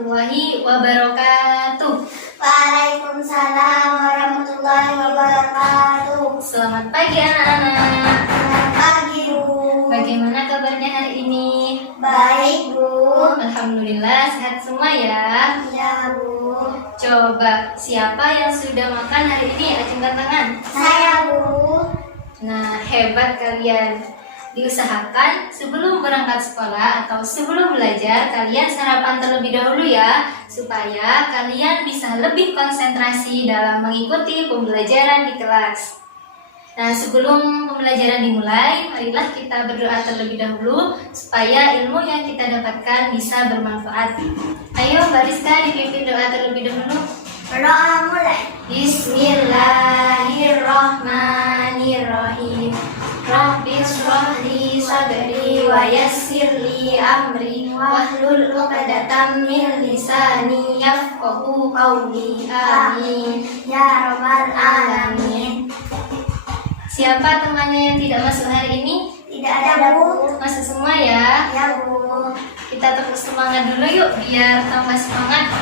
warahmatullahi wabarakatuh. Waalaikumsalam warahmatullahi wabarakatuh. Selamat pagi anak-anak. Selamat pagi, Bu. Bagaimana kabarnya hari ini? Baik, Bu. Alhamdulillah sehat semua ya. Iya, Bu. Coba siapa yang sudah makan hari ini? Acungkan tangan. Saya, Bu. Nah, hebat kalian. Diusahakan sebelum berangkat sekolah atau sebelum belajar, kalian sarapan terlebih dahulu ya, supaya kalian bisa lebih konsentrasi dalam mengikuti pembelajaran di kelas. Nah, sebelum pembelajaran dimulai, marilah kita berdoa terlebih dahulu supaya ilmu yang kita dapatkan bisa bermanfaat. Ayo Mbak Rizka dipimpin doa terlebih dahulu. Berdoa mulai. Bismillahirrahmanirrahim. Rabbi shrah li sadri wa yassir li amri wahlul 'uqdatam min lisani yafqahu qawli. Amin Ya Rabbal Alamin. Siapa temannya yang tidak masuk hari ini? Tidak ada, Bu. Masuk semua ya. Ya, Bu. Kita tepuk semangat dulu yuk biar tambah semangat.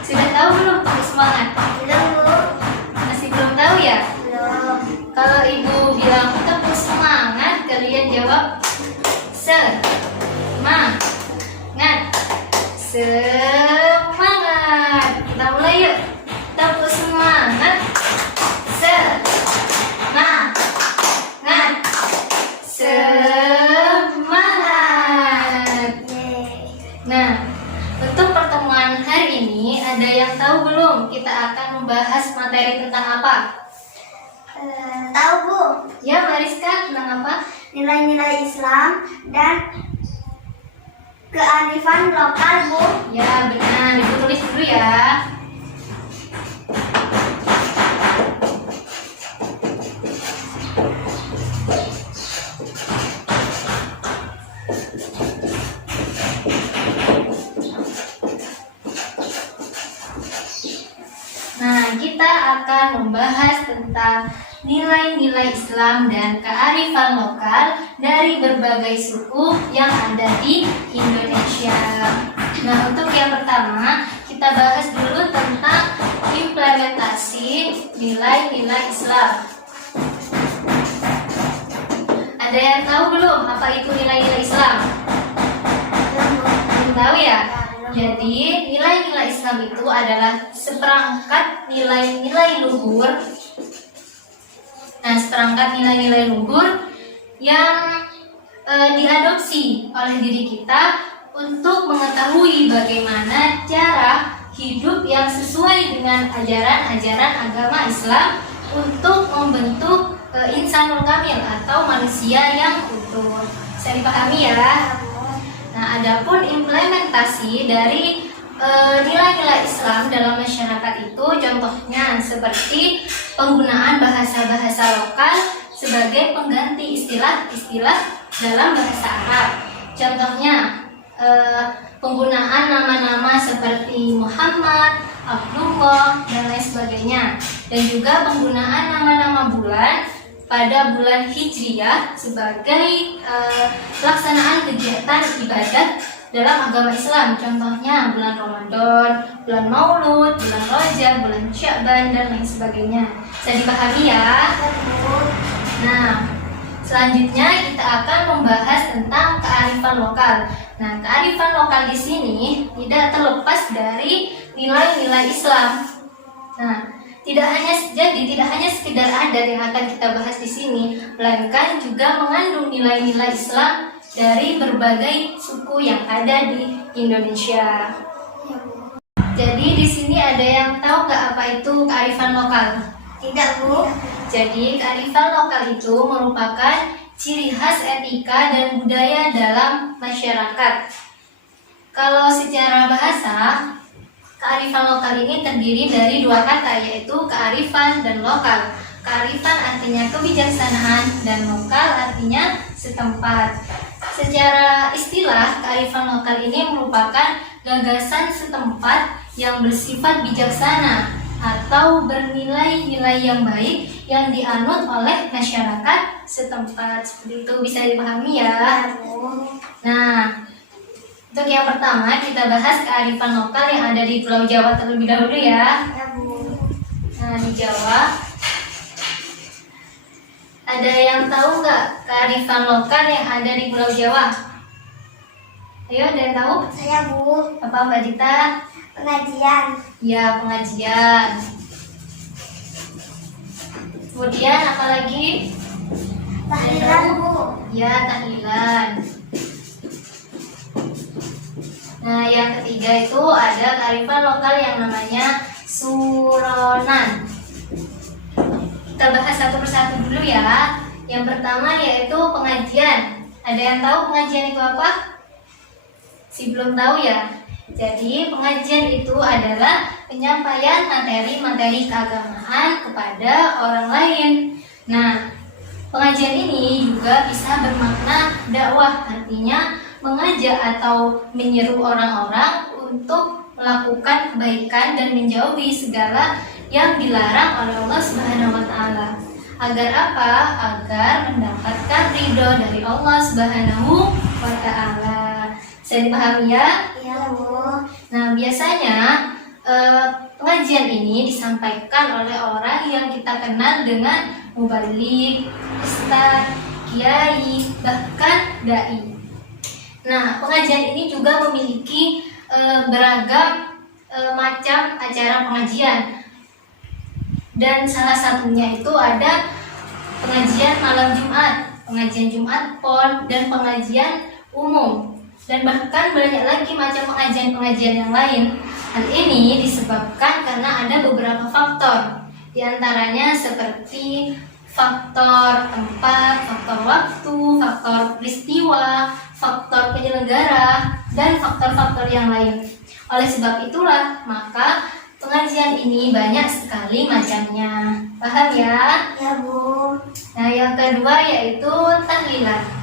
Sudah tahu belum tepuk semangat? Belum, Bu. Masih belum tahu ya? Belum. Kalau ibu bilang tepuk semangat, kalian jawab semangat. Semangat. Kita mulai yuk. Tepuk semangat. Semangat. Semangat. Yeay. Nah, untuk pertemuan hari ini ada yang tahu belum? Kita akan membahas materi tentang apa? Tahu, Bu. Ya, Mariska, tentang apa? Nilai-nilai Islam dan kearifan lokal, Bu. Ya, benar. Ibu tulis dulu ya. Nah, kita akan membahas tentang nilai-nilai Islam dan kearifan lokal dari berbagai suku yang ada di Indonesia. Nah, untuk yang pertama, kita bahas dulu tentang implementasi nilai-nilai Islam. Ada yang tahu belum apa itu nilai-nilai Islam? Belum tahu ya? Jadi, nilai-nilai Islam itu adalah seperangkat nilai-nilai luhur. Nah, seperangkat nilai-nilai luhur yang diadopsi oleh diri kita untuk mengetahui bagaimana cara hidup yang sesuai dengan ajaran-ajaran agama Islam untuk membentuk insanul kamil atau manusia yang utuh. Bisa dipahami ya? Nah, adapun implementasi dari nilai-nilai Islam dalam masyarakat itu contohnya seperti penggunaan bahasa-bahasa lokal sebagai pengganti istilah-istilah dalam bahasa Arab. Contohnya penggunaan nama-nama seperti Muhammad, Abdullah, dan lain sebagainya. Dan juga penggunaan nama-nama bulan pada bulan Hijriyah sebagai pelaksanaan kegiatan ibadat dalam agama Islam. Contohnya bulan Ramadan, bulan Maulud, bulan Rajab, bulan Sya'ban, dan lain sebagainya. Bisa dipahami ya? Nah, selanjutnya kita akan membahas tentang kearifan lokal. Nah, kearifan lokal di sini tidak terlepas dari nilai-nilai Islam. Nah, tidak hanya sekedar adat yang akan kita bahas di sini, melainkan juga mengandung nilai-nilai Islam dari berbagai suku yang ada di Indonesia. Jadi di sini ada yang tahu nggak apa itu kearifan lokal? Tidak, Bu. Jadi kearifan lokal itu merupakan ciri khas etika dan budaya dalam masyarakat. Kalau secara bahasa, kearifan lokal ini terdiri dari dua kata, yaitu kearifan dan lokal. Kearifan artinya kebijaksanaan dan lokal artinya setempat. Secara istilah, kearifan lokal ini merupakan gagasan setempat yang bersifat bijaksana atau bernilai-nilai yang baik yang dianut oleh masyarakat setempat. Seperti itu, bisa dipahami ya. Nah, untuk yang pertama kita bahas kearifan lokal yang ada di Pulau Jawa terlebih dahulu ya. Ya, Bu. Nah, di Jawa ada yang tahu nggak kearifan lokal yang ada di Pulau Jawa? Ayo, ada yang tahu? Saya, Bu. Apa Mbak Dita? Pengajian. Ya, pengajian. Kemudian apa lagi? Tahlilan, Bu. Ya, tahlilan. Nah, yang ketiga itu ada kearifan lokal yang namanya suronan. Kita bahas satu persatu dulu ya. Yang pertama yaitu pengajian. Ada yang tahu pengajian itu apa? Si belum tahu ya. Jadi pengajian itu adalah penyampaian materi-materi keagamaan kepada orang lain. Nah, pengajian ini juga bisa bermakna dakwah, artinya mengajak atau menyeru orang-orang untuk melakukan kebaikan dan menjauhi segala yang dilarang oleh Allah Subhanahu wa taala. Agar apa? Agar mendapatkan ridho dari Allah Subhanahu wa taala. Bisa dipahami ya? Iya, Bu. Nah, biasanya pengajian ini disampaikan oleh orang yang kita kenal dengan mubalik, ustaz, kiai, bahkan dai. Nah, pengajian ini juga memiliki beragam macam acara pengajian. Dan salah satunya itu ada pengajian malam Jumat, pengajian Jumat Pon, dan pengajian umum. Dan bahkan banyak lagi macam pengajian-pengajian yang lain. Hal ini disebabkan karena ada beberapa faktor. Di antaranya seperti faktor tempat, faktor waktu, faktor peristiwa, faktor penyelenggara, dan faktor-faktor yang lain. Oleh sebab itulah, maka pengajian ini banyak sekali macamnya. Paham ya? Ya, Bu. Nah, yang kedua yaitu tahlilan.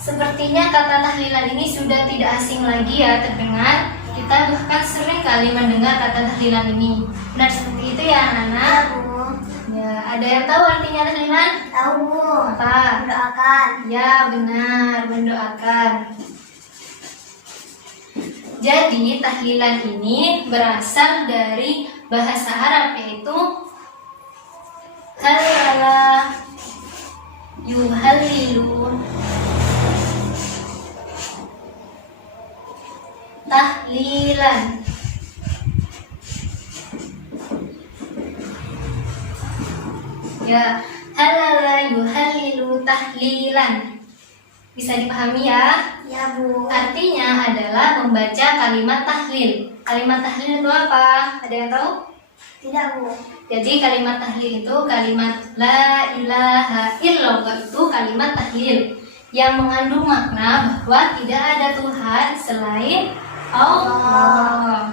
Sepertinya kata tahlilan ini sudah tidak asing lagi ya terdengar. Kita bahkan sering kali mendengar kata tahlilan ini. Benar seperti itu ya, Ya, anak-anak? Bu. Ya, ada yang tahu artinya tahlilan? Tahu, Bu. Apa? Mendoakan. Ya, benar, mendoakan. Jadi, tahlilan ini berasal dari bahasa Arab yaitu halala yuhallilu tahlilan. Ya, halala yuhallilu tahlilan. Bisa dipahami ya? Ya, Bu. Artinya adalah membaca kalimat tahlil. Kalimat tahlil itu apa? Ada yang tahu? Tidak, Bu. Jadi kalimat tahlil itu kalimat la ilaha illallah, itu kalimat tahlil yang mengandung makna bahwa tidak ada Tuhan selain Allah.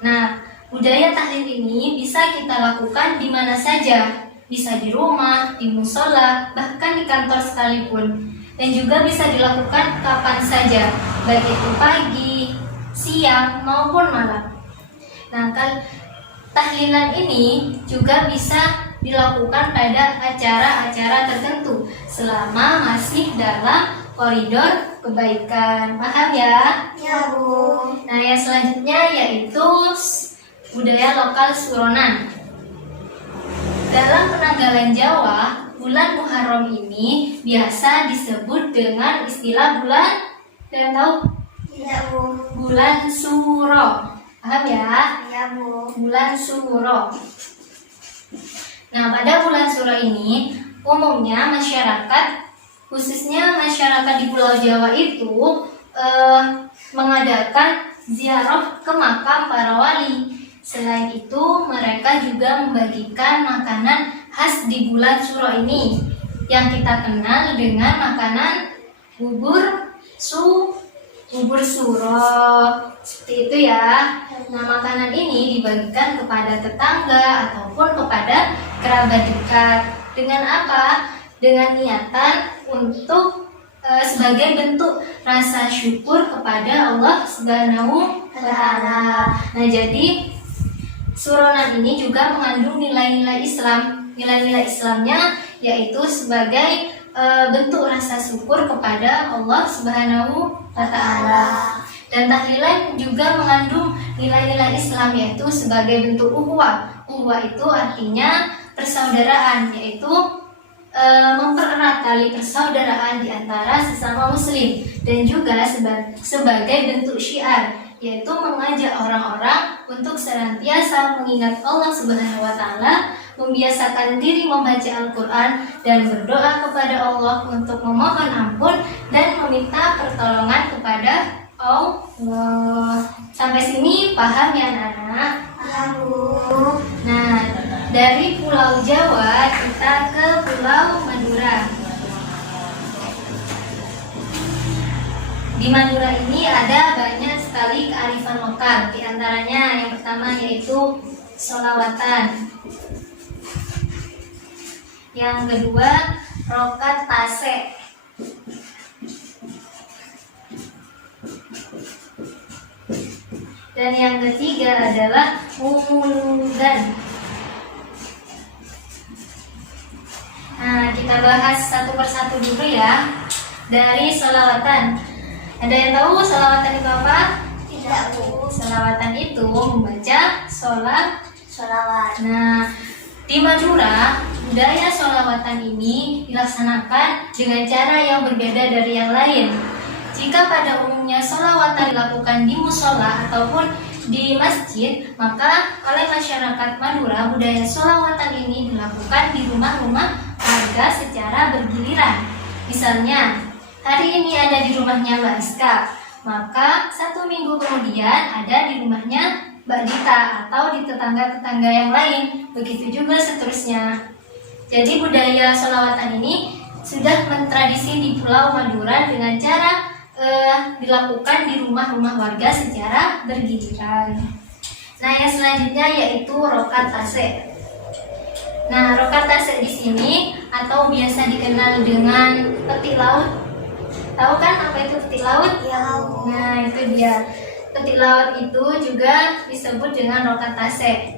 Nah, budaya tahlil ini bisa kita lakukan di mana saja. Bisa di rumah, di musola, bahkan di kantor sekalipun. Dan juga bisa dilakukan kapan saja, baik itu pagi, siang, maupun malam. Nah, tahlilan ini juga bisa dilakukan pada acara-acara tertentu selama masih dalam koridor kebaikan. Paham ya? Ya, Bu. Nah, yang selanjutnya yaitu budaya lokal suronan. Dalam penanggalan Jawa, bulan Muharram ini biasa disebut dengan istilah bulan, kalian tahu? Tidak, Bu. Bulan Suro. Paham ya? Ya, Bu. Bulan Suro. Nah, pada bulan Suro ini umumnya masyarakat, khususnya masyarakat di Pulau Jawa itu mengadakan ziarah ke makam para wali. Selain itu, mereka juga membagikan makanan khas di bulan Suro ini yang kita kenal dengan makanan bubur suro. Seperti itu ya. Nah, makanan ini dibagikan kepada tetangga ataupun kepada kerabat dekat. Dengan apa? Dengan niatan untuk sebagai bentuk rasa syukur kepada Allah Subhanahu wa taala. Nah, jadi suronan ini juga mengandung nilai-nilai Islam. Nilai-nilai Islamnya yaitu sebagai bentuk rasa syukur kepada Allah Subhanahu wa taala. Dan tahlilan juga mengandung nilai-nilai Islam, yaitu sebagai bentuk ukhuwah. Ukhuwah itu artinya persaudaraan, yaitu mempererat tali persaudaraan di antara sesama muslim, dan juga sebagai bentuk syiar, yaitu mengajak orang-orang untuk senantiasa mengingat Allah Subhanahu wa taala, membiasakan diri membaca Al-Qur'an dan berdoa kepada Allah untuk memohon ampun dan meminta pertolongan kepada Allah. Sampai sini paham ya anak-anak? Paham, Bu. Nah, dari Pulau Jawa kita ke Pulau Madura. Di Madura ini ada banyak sekali kearifan lokal. Di antaranya yang pertama yaitu sholawatan. Yang kedua, rokat tasek. Dan yang ketiga adalah mumuludan. Nah, kita bahas satu persatu dulu ya. Dari sholawatan. Ada yang tahu sholawatan itu apa? Tidak, Bu. Sholawatan itu membaca Sholawat. Nah, di Madura, budaya sholawatan ini dilaksanakan dengan cara yang berbeda dari yang lain. Jika pada umumnya sholawatan dilakukan di musola ataupun di masjid, maka oleh masyarakat Madura budaya sholawatan ini dilakukan di rumah-rumah warga secara bergiliran. Misalnya, hari ini ada di rumahnya Mbak Aska, maka 1 minggu kemudian ada di rumahnya Mbak Dita atau di tetangga-tetangga yang lain. Begitu juga seterusnya. Jadi budaya sholawatan ini sudah mentradisi di Pulau Madura dengan cara dilakukan di rumah-rumah warga secara bergiliran. Nah, yang selanjutnya yaitu rokat tasek. Nah, rokat tasek di sini atau biasa dikenal dengan petik laut. Tahu kan apa itu petik laut? Ya, Bu. Nah, itu dia. Petik laut itu juga disebut dengan rokat tasek.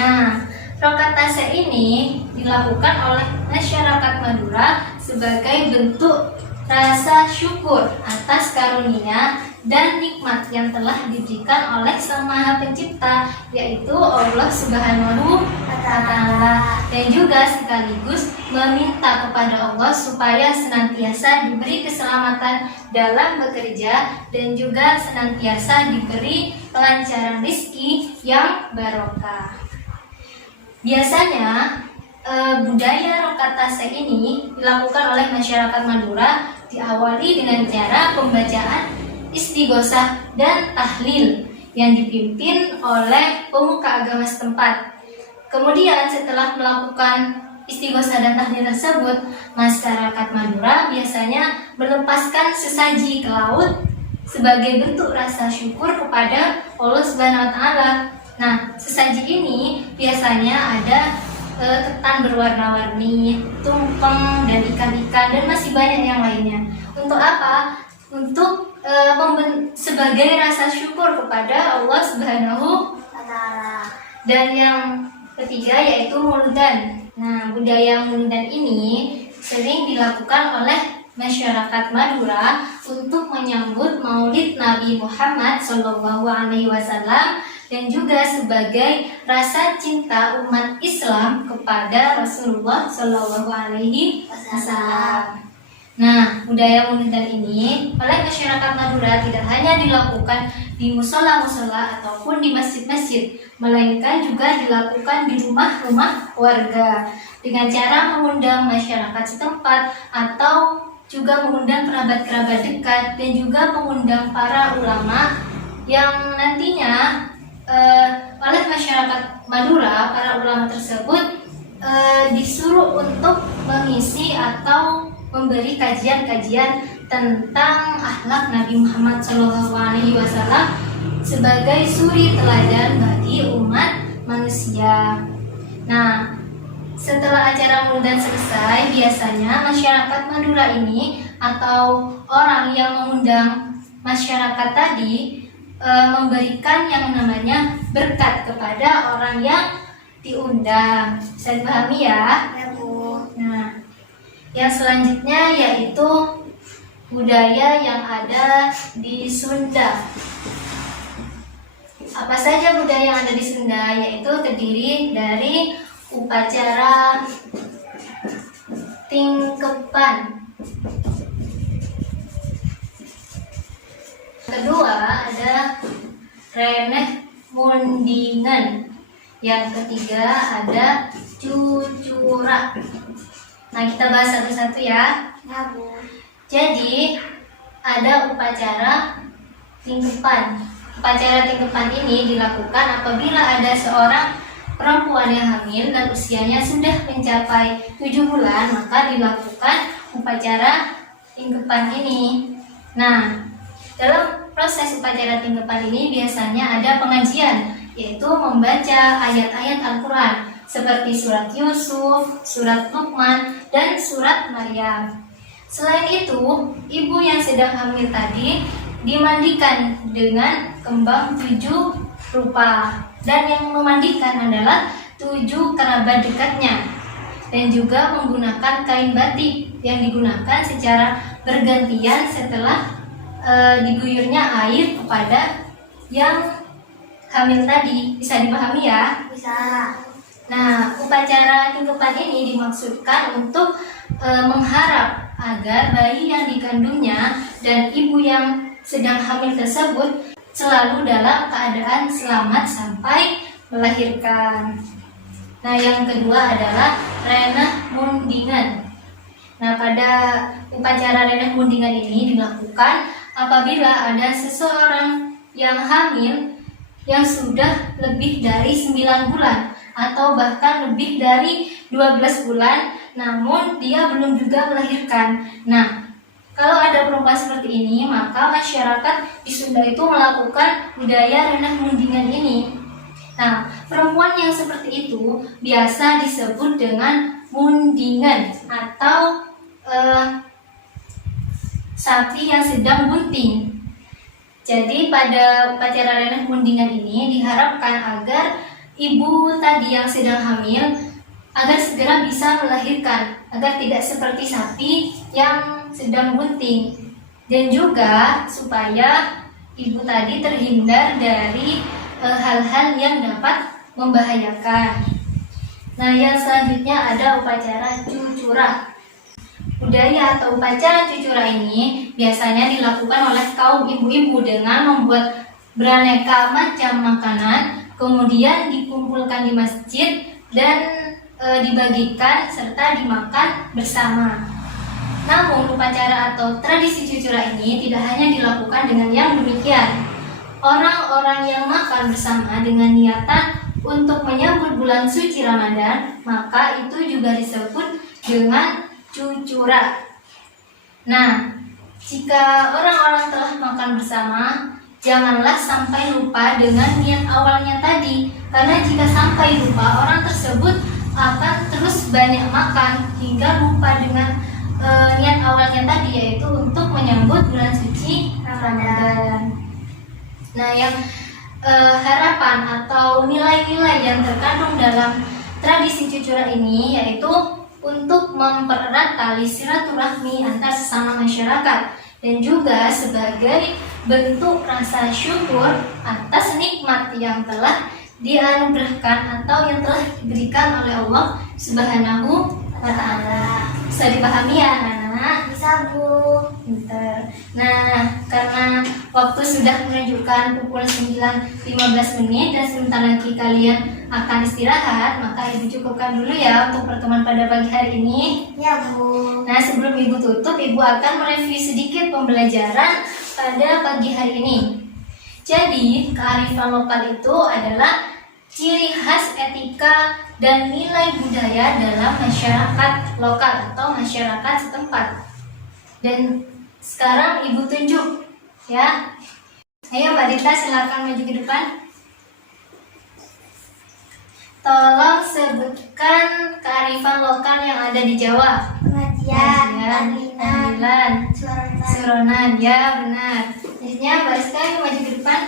Nah, rokat tasek ini dilakukan oleh masyarakat Madura sebagai bentuk rasa syukur atas karunia dan nikmat yang telah diberikan oleh Sang Maha Pencipta, yaitu Allah Subhanahu wa taala, dan juga sekaligus meminta kepada Allah supaya senantiasa diberi keselamatan dalam bekerja dan juga senantiasa diberi kelancaran rezeki yang barokah. Biasanya budaya rokat tasek ini dilakukan oleh masyarakat Madura diawali dengan cara pembacaan istighosah dan tahlil yang dipimpin oleh pemuka agama setempat. Kemudian setelah melakukan istighosah dan tahlil tersebut, masyarakat Madura biasanya melepaskan sesaji ke laut sebagai bentuk rasa syukur kepada Allah Subhanahu wa taala. Nah, sesaji ini biasanya ada ketan berwarna-warni, tumpeng, dan ikan-ikan, dan masih banyak yang lainnya. Untuk apa? Untuk sebagai rasa syukur kepada Allah Subhanahu wa taala. Dan yang ketiga yaitu muludan. Nah, budaya muludan ini sering dilakukan oleh masyarakat Madura untuk menyambut Maulid Nabi Muhammad SAW dan juga sebagai rasa cinta umat Islam kepada Rasulullah SAW. Nah, budaya muludan ini oleh masyarakat Madura tidak hanya dilakukan di musola-musola ataupun di masjid-masjid, melainkan juga dilakukan di rumah-rumah warga dengan cara mengundang masyarakat setempat atau juga mengundang kerabat-kerabat dekat dan juga mengundang para ulama yang nantinya oleh masyarakat Madura, para ulama tersebut disuruh untuk mengisi atau memberi kajian-kajian tentang akhlak Nabi Muhammad SAW sebagai suri teladan bagi umat manusia. Nah, setelah acara muludan selesai, biasanya masyarakat Madura ini atau orang yang mengundang masyarakat tadi memberikan yang namanya berkat kepada orang yang diundang. Bisa dipahami ya? Ya, Bu. Nah, yang selanjutnya yaitu budaya yang ada di Sunda. Apa saja budaya yang ada di Sunda? Yaitu terdiri dari upacara tingkepan. Kedua ada reneh mundingan. Yang ketiga ada cucura. Nah, kita bahas satu-satu ya. Ya, Bu. Jadi ada upacara tingkepan. Upacara tingkepan ini dilakukan apabila ada seorang perempuan yang hamil dan usianya sudah mencapai 7 bulan, maka dilakukan upacara tingkepan ini. Nah, dalam proses upacara tingkepan ini biasanya ada pengajian, yaitu membaca ayat-ayat Al-Quran seperti surat Yusuf, surat Luqman, dan surat Maryam. Selain itu, ibu yang sedang hamil tadi dimandikan dengan kembang 7 rupa, dan yang memandikan adalah 7 kerabat dekatnya, dan juga menggunakan kain batik yang digunakan secara bergantian setelah diguyurnya air kepada yang hamil tadi. Bisa dipahami ya? Bisa. Nah, upacara tingkepan ini dimaksudkan untuk mengharap agar bayi yang dikandungnya dan ibu yang sedang hamil tersebut selalu dalam keadaan selamat sampai melahirkan. Nah, yang kedua adalah reneh mundingan. Nah, pada upacara reneh mundingan ini dilakukan apabila ada seseorang yang hamil yang sudah lebih dari 9 bulan atau bahkan lebih dari 12 bulan, namun dia belum juga melahirkan. Nah, kalau ada perempuan seperti ini, maka masyarakat di Sunda itu melakukan budaya reneh mundingan ini. Nah, perempuan yang seperti itu biasa disebut dengan mundingan atau sapi yang sedang bunting. Jadi pada upacara reneh mundingan ini diharapkan agar ibu tadi yang sedang hamil agar segera bisa melahirkan, agar tidak seperti sapi yang sedang bunting, dan juga supaya ibu tadi terhindar dari hal-hal yang dapat membahayakan. Nah, yang selanjutnya ada upacara cucura. Budaya atau upacara cucura ini biasanya dilakukan oleh kaum ibu-ibu dengan membuat beraneka macam makanan, kemudian dikumpulkan di masjid dan dibagikan serta dimakan bersama. Namun upacara atau tradisi cucura ini tidak hanya dilakukan dengan yang demikian. Orang-orang yang makan bersama dengan niatan untuk menyambut bulan suci Ramadan, maka itu juga disebut dengan cucura. Nah, jika orang-orang telah makan bersama, janganlah sampai lupa dengan niat awalnya tadi, karena jika sampai lupa, orang tersebut akan terus banyak makan hingga lupa dengan niat awalnya tadi, yaitu untuk menyambut bulan suci Ramadan. Nah, yang harapan atau nilai-nilai yang terkandung dalam tradisi cucura ini yaitu untuk mempererat tali silaturahmi antar sesama masyarakat, dan juga sebagai bentuk rasa syukur atas nikmat yang telah dianugerahkan atau yang telah diberikan oleh Allah Subhanahu wa Ta'ala. Bisa dipahami ya, anak-anak? Bisa, Bu. Pintar. Nah, karena waktu sudah menunjukkan pukul 9.15 menit dan sebentar lagi kalian akan istirahat, maka Ibu cukupkan dulu ya untuk pertemuan pada pagi hari ini. Ya, Bu. Nah, sebelum Ibu tutup, Ibu akan mereview sedikit pembelajaran pada pagi hari ini. Jadi, kearifan lokal itu adalah ciri khas etika dan nilai budaya dalam masyarakat lokal atau masyarakat setempat. Dan sekarang Ibu tunjuk ya. Ayo Mbak Dita, silakan maju ke depan. Tolong sebutkan kearifan lokal yang ada di Jawa. Pengajian, tahlilan, suronan. Ya, benar. Selanjutnya Mbak Rizka, maju ke depan.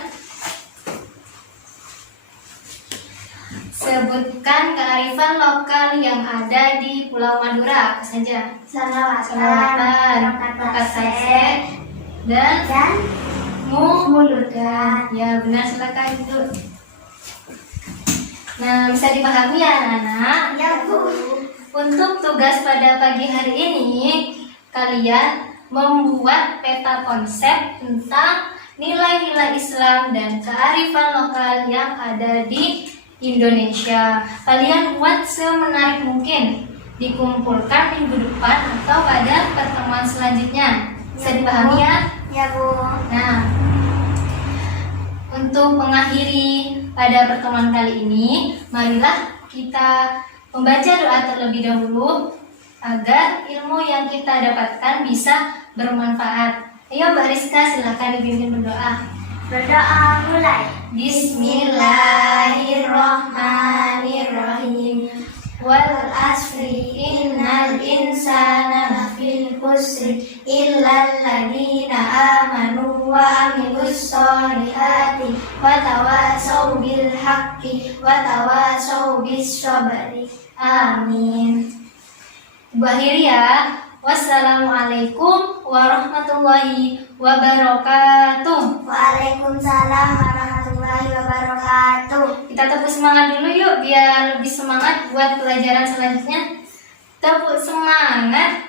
Sebutkan kearifan kearifan lokal yang ada di Pulau Madura. Apa saja? Salawatan, Makasase, dan Muludan. Ya, benar, silakan duduk. Nah, bisa dipahami ya anak-anak? Ya, Bu. Untuk tugas pada pagi hari ini, kalian membuat peta konsep tentang nilai-nilai Islam dan kearifan lokal yang ada di Indonesia. Kalian buat semenarik mungkin, dikumpulkan minggu depan atau pada pertemuan selanjutnya. Bisa dipahami ya? Ya, Bu. Nah, untuk mengakhiri pada pertemuan kali ini, marilah kita membaca doa terlebih dahulu agar ilmu yang kita dapatkan bisa bermanfaat. Ayo Mbak Rizka, silakan dipimpin berdoa. Berdoa mulai. Bismillahirrahmanirrahim. Wal asri innal insana lafil khusri illal ladzina amanu wa amilus solihati wa tawasaw bil haqqi wa tawasaw bis sabri. Amin. Ibu akhiri ya. Wassalamualaikum warahmatullahi wabarakatuh. Waalaikumsalam warahmatullahi wabarakatuh. Kita tepuk semangat dulu yuk biar lebih semangat buat pelajaran selanjutnya. Tepuk semangat.